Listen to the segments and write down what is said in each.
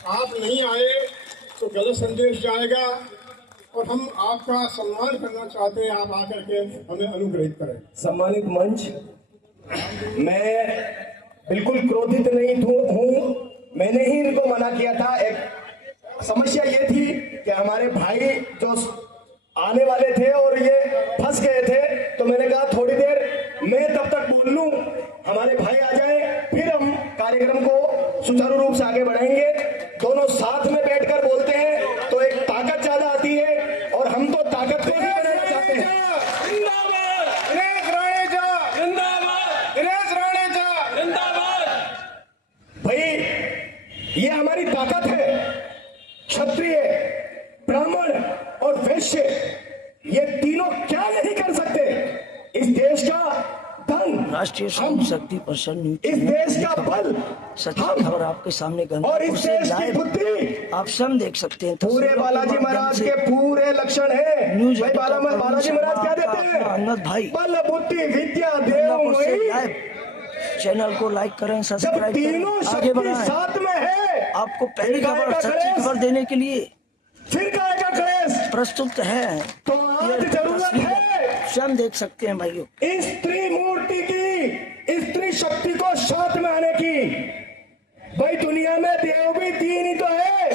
आप नहीं आए तो गलत संदेश जाएगा और हम आपका सम्मान करना चाहते हैं। आप आकर के हमें अनुग्रहित करें। सम्मानित मंच, मैं बिल्कुल क्रोधित नहीं हूँ। मैंने ही इनको मना किया था। एक समस्या ये थी कि हमारे भाई जो आने वाले थे और ये फंस गए थे, तो मैंने कहा थोड़ी देर मैं तब तक बोल लूं, हमारे भाई आ जाए, फिर हम कार्यक्रम को सुचारू रूप से आगे बढ़ाएंगे। दोनों साथ में बैठकर बोलते हैं तो एक ताकत ज्यादा आती है और हम तो ताकत को ही बनाना चाहते हैं। भाई ये हमारी ताकत है। क्षत्रिय, ब्राह्मण और वैश्य, ये तीनों क्या नहीं कर सकते। इस देश का धन, राष्ट्रीय शक्ति प्रसन्न, इस देश का बल, सच्ची खबर आपके सामने और इस देश की बुद्धि आप सब देख सकते हैं। पूरे बालाजी महाराज के पूरे लक्षण है। न्यूज भाई बालाजी महाराज क्या देते हैं? अंगद भाई, बल बुद्धि विद्या देव। चैनल को लाइक करें, सब्सक्राइब करें, आगे बढ़ाएं। साथ में है। आपको पहली खबर, सच्ची खबर देने के लिए फिर का क्लेश प्रस्तुत है। तो आज जरूरत है, स्वयं देख सकते हैं भाइयों, इस त्रिमूर्ति की, स्त्री शक्ति को साथ में आने की। भाई दुनिया में देव भी तीन ही तो है,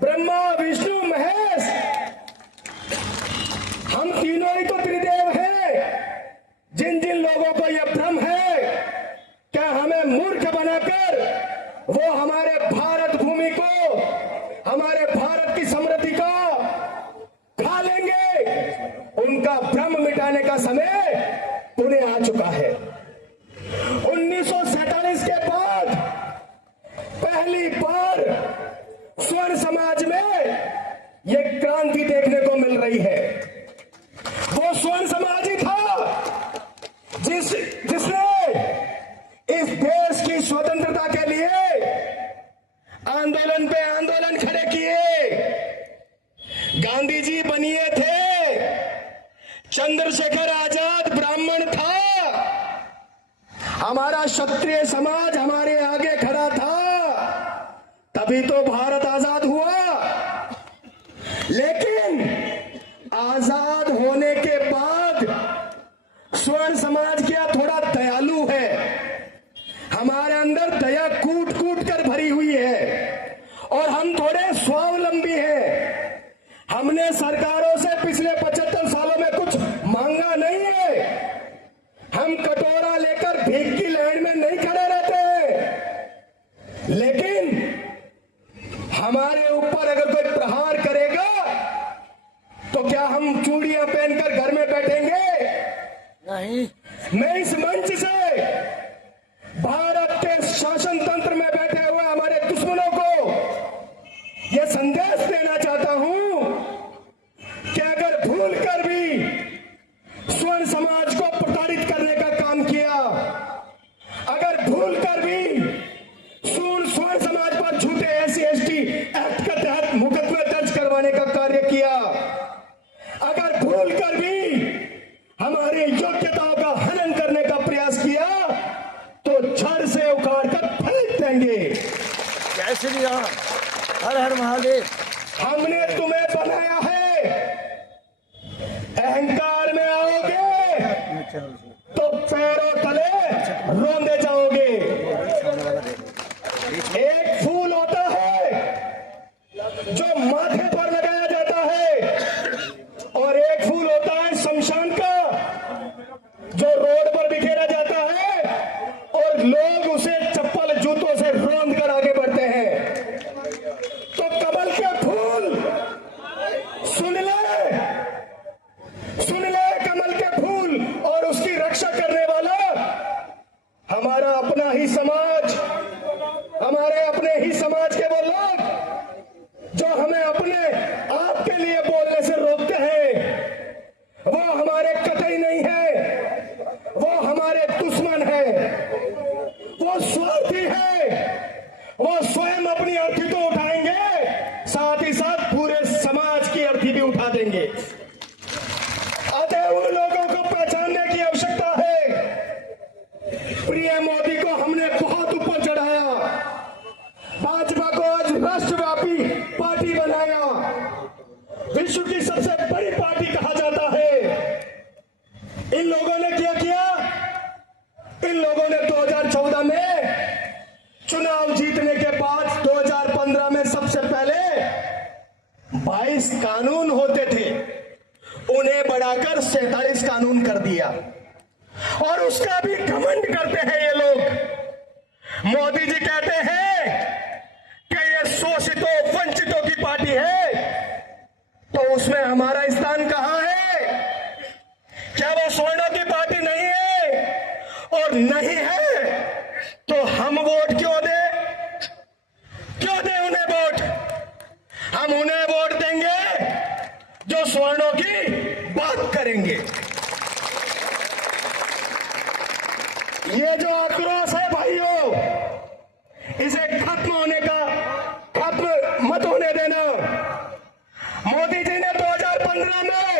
ब्रह्मा विष्णु महेश। हम तीनों ही तो त्रिदेव हैं। जिन जिन लोगों को यह भ्रम है, क्या हमें मूर्ख बनाकर वो हमारे भारत भूमि को, हमारे भारत की समृद्धि का खा लेंगे, उनका भ्रम मिटाने का समय पुनः आ चुका है। 1947 के बाद पहली बार स्वर्ण समाज में ये क्रांति देखने को मिल रही है। वो स्वर्ण समाज ही था जिसने इस देश की स्वतंत्रता के लिए आंदोलन पे आंदोलन खड़े किए। गांधी जी बनिए थे, चंद्रशेखर आजाद ब्राह्मण था, हमारा क्षत्रिय समाज हमारे आगे खड़ा था, तभी तो भारत आजाद हुआ। लेकिन आजाद होने के बाद स्वर्ण समाज क्या थोड़ा दयालु है। हमारे अंदर दया कूट कूट कर भरी हुई है और हम थोड़े स्वावलंबी हैं। हमने सरकारों से पिछले 75 सालों में कुछ मांगा नहीं है। हम कटोरा लेकर भीख की लाइन में नहीं खड़े रहते। लेकिन हमारे ऊपर अगर कोई प्रहार करेगा तो क्या हम चूड़ियां पहनकर घर में बैठेंगे? नहीं। मैं इस मंच से भारत के शासन तंत्र में बैठे हुए हमारे दुश्मनों को यह संदेश देना चाहता हूं कि अगर भूल कर भी स्वर्ण समाज को प्रताड़ित करने का काम किया, अगर भूल कर भी स्वर्ण समाज पर झूठे SC/ST एक्ट के तहत मुकदमे दर्ज करवाने का कार्य किया, अगर भूल कर भी हमारी योग्यताओं का हनन करने का प्रयास किया, तो जड़ से उखाड़ कर फेंक देंगे। जय श्री राम, हर हर महादेव। हमने तुम्हें बनाया है, अहंकार में आओगे तो पैरों तले रोंदे जाओगे। एक फूल होता है जो माथे पर लगाया जाता है और एक फूल होता है शमशान का, जो रोड पर बिखेरा जाता है और लोग उसे चप्पल जूतों से रौंद कर आगे बढ़ते हैं। तो कमल के फूल सुन ले कमल के फूल, और उसकी रक्षा करने वाला हमारा अपना ही समाज, हमारे अपने ही समाज के वो लोग जो हमें अपने आप के लिए बोलने से रोकते हैं, वो हमारे कतई नहीं है, वो हमारे दुश्मन है, वो स्वार्थी है। वो स्वयं अपनी अर्थी तो उठाएंगे, साथ ही साथ पूरे समाज की अर्थी भी उठा देंगे। अतः उन लोगों को पहचानने की आवश्यकता है। प्रिय मोदी को हमने बहुत ऊपर चढ़ाया, भाजपा को आज राष्ट्र चुनाव जीतने के बाद 2015 में सबसे पहले 22 कानून होते थे, उन्हें बढ़ाकर 47 कानून कर दिया। और उसका भी घमंड करते हैं ये लोग। मोदी जी कहते हैं कि ये शोषितों वंचितों की पार्टी है, तो उसमें हमारा स्थान कहां है? क्या वो स्वर्णों की पार्टी नहीं है? और नहीं है तो हम वोट क्यों दें? क्यों दें उन्हें वोट? हम उन्हें वोट देंगे जो स्वर्णों की बात करेंगे। ये जो आक्रोश है भाइयों, इसे खत्म मत होने देना। मोदी जी ने 2015 में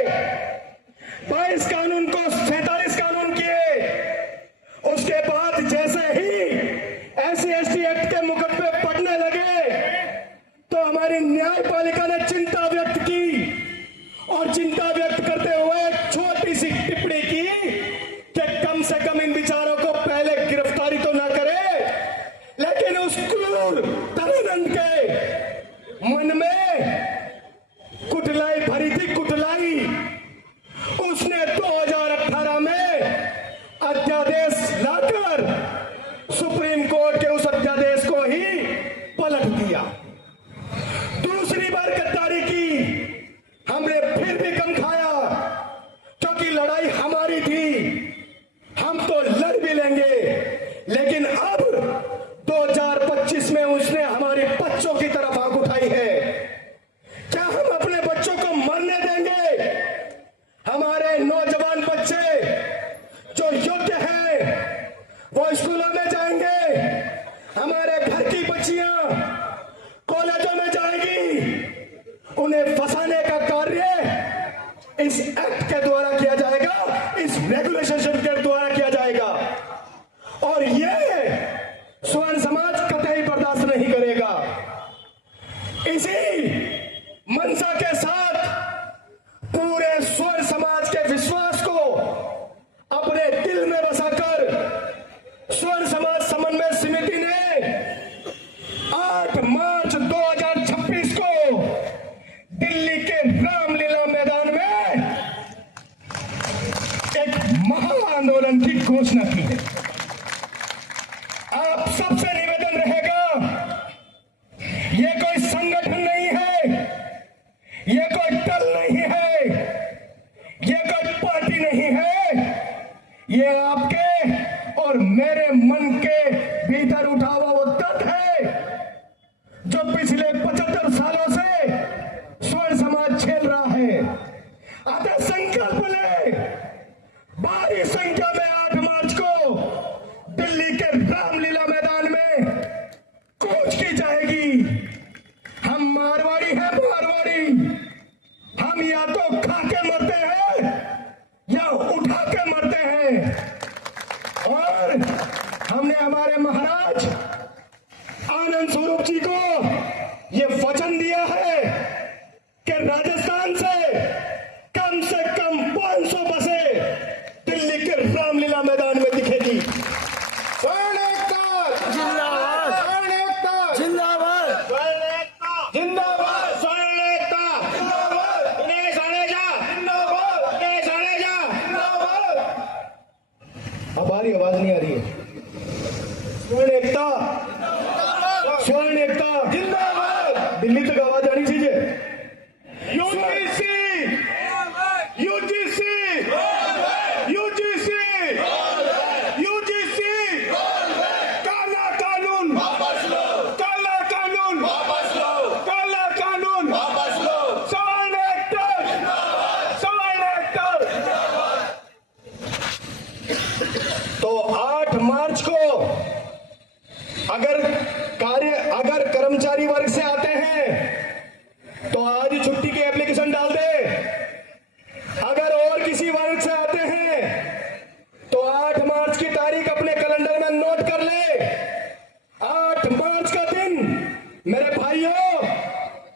22 कानून को 47 कानून किए। उसके बाद जैसे ही SC/ST एक्ट के मुकदमे पड़ने लगे तो हमारी न्यायपालिका ने चिंता व्यक्त की, और चिंता व्यक्त करते हुए एक छोटी सी टिप्पणी की कि कम से कम इन विचारों को पहले गिरफ्तारी तो ना करे। लेकिन उस क्रूर तरुणंद के मन में कुटलाई भरी थी, कुटलाई। उसने 2018 में अध्यादेश लाकर सुप्रीम कोर्ट के उस अध्यादेश को ही पलट दिया। दूसरी बार गद्दारी की, हमने फिर भी कम खाया, क्योंकि लड़ाई हमारी थी, हम तो लड़ भी लेंगे। लेकिन अब 2025 में उसने हमारे बच्चों की तरफ आंख उठाई है। क्या हम अपने बच्चों को मरने देंगे? हमारे नौजवान बच्चे जो योग्य हैं वो स्कूलों में जाएंगे, हमारे घर की बच्चियां कॉलेजों में जाएगी। उन्हें फंसाने का कार्य इस एक्ट के द्वारा किया जाएगा, इस रेगुलेशन के द्वारा किया जाएगा, और ये स्वर्ण समाज कतई बर्दाश्त नहीं करेगा। इसी मंशा के साथ पूरे स्वर्ण समाज के विश्वास को अपने दिल में बसाकर स्वर्ण समाज समन्वय समिति ने 8 मार्च 2026 को दिल्ली के रामलीला मैदान में एक महाआंदोलन की घोषणा की है। आप सबसे निवेदन रहेगा, ये कोई संगठन नहीं है, ये कोई दल नहीं है, ये कोई पार्टी नहीं है, ये आपके और मेरे मन के भीतर उठा हुआ वो दर्द है जो पिछले 75 सालों से स्वर्ण समाज झेल रहा है। अतः संकल्प ले, भारी संख्या में 8 मार्च को दिल्ली के रामलीला मैदान में कूच की जाएगी। हम मारवाड़ी हैं, मारवाड़ी। हम या तो खा के मरते हैं या उठा के मरते हैं। और हमने हमारे महाराज आनंद स्वरूप जी को यह वचन दिया है कि राजस्थान से कम 500 बसें दिल्ली के रामलीला मैदान में दिखेगी। स्वर्ण एकता जिंदाबाद, स्वर्ण एकता जिंदाबाद, स्वर्ण एकता जिंदाबाद स्वर्ण एकता जिंदाबाद इन्हें साले जा जिंदाबाद इन्हें साले जा जिंदाबाद। अब आ रही आवाज नहीं आ रही है? स्वर्ण एकता, स्वर्ण एकता जिंदाबाद। दिल्ली तक आवाज आनी चाहिए। यूजीसी काला कानून वापस लो, काला कानून वापस लो, काला कानून वापस लो। स्वर्ण एकता जिंदाबाद, स्वर्ण एकता जिंदाबाद। तो 8 मार्च को अगर कर्मचारी वर्ग से आते हैं तो आज छुट्टी की एप्लीकेशन डाल दे। अगर और किसी वर्ग से आते हैं तो 8 मार्च की तारीख अपने कैलेंडर में नोट कर ले। 8 मार्च का दिन मेरे भाइयों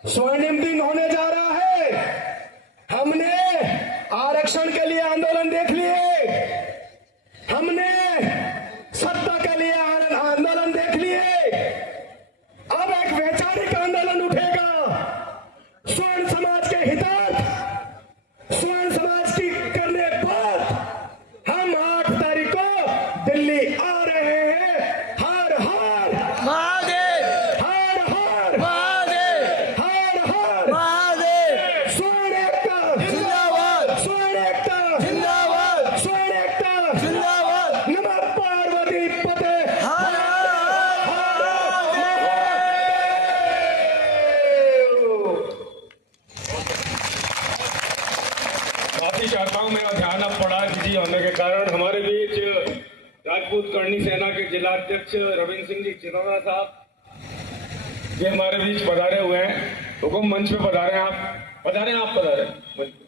स्वर्णिम दिन होने जा रहा है। हमने आरक्षण के लिए आंदोलन देख लिए, हमने सत्ता के लिए आंदोलन देख लिए, अपनी सेना के जिला अध्यक्ष रविंद्र सिंह जी चितौरा साहब ये हमारे बीच पधारे हुए हैं। हुकुम मंच पे पधारे हैं, आप पधारे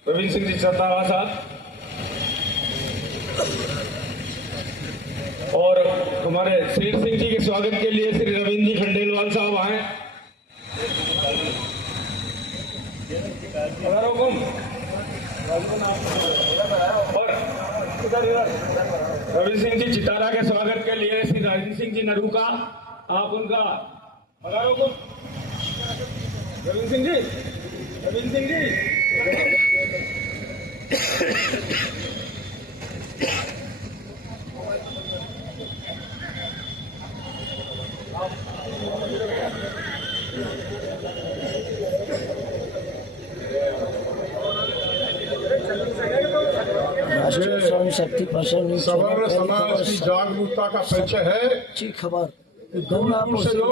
रविंद्र सिंह जी चितौरा साहब। और हमारे शेर सिंह जी के स्वागत के लिए श्री रविंद्र जी खंडेलवाल साहब आए। और रविंद्र सिंह जी चितारा के स्वागत के लिए श्री राजेंद्र सिंह जी नरूका, आप उनका पधारो को। रविंद्र सिंह जी राष्ट्रीय स्वयं शक्ति पसंद सवर्ण समाज की जागरूकता का परिचय है अच्छी खबर कि दूर दूर से लोग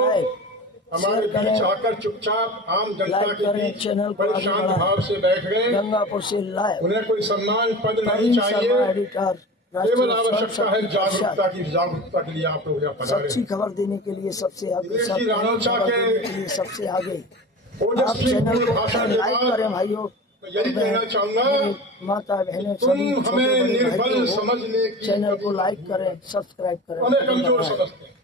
हमारे शेयर करें, बीच आकर चुपचाप आम जनता लाइक के करें, बीच चैनल को आगे परेशान बढ़ाएं। भाव से बैठ गए। गंगापुर से लाइव उन्हें कोई सम्मान पद नहीं प्रवीण शर्मा चाहिए, एडिटर केवल राष्ट्रीय आवश्यकता है स्वयं जागरूकता के लिए आप लोग यहाँ पधारे। सच्ची खबर देने के लिए सबसे आगे, दिनेश सब जी राणौचा खबर के देने के लिए सबसे आगे। आप ओजस्वी चैनल को भाषण के लाइक बाद करें भाइयों, मैं यही कहना चाहूंगा, मेरे माता बहनें तुम सभी छोटे हमें बड़े निर्बल भाइयों, समझने की चैनल को लाइक करें, सब्सक्राइब करें। हमें कमजोर समझते हैं।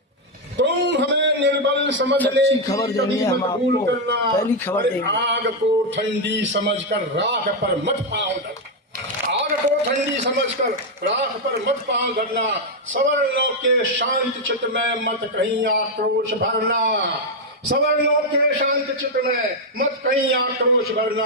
तुम हमें निर्बल समझने सच्ची की खबर कभी देंगे हम मत भूल आपको, करना। पहली खबर अरे देंगे। आग को ठंडी समझकर राख पर मत पांव धरना। आग को ठंडी समझकर राख पर मत पांव धरना। सवर्णों के शांत चित्त में मत कहीं आक्रोश भरना। सवर्णों के शांत चित्त में मत कहीं आक्रोश भरना।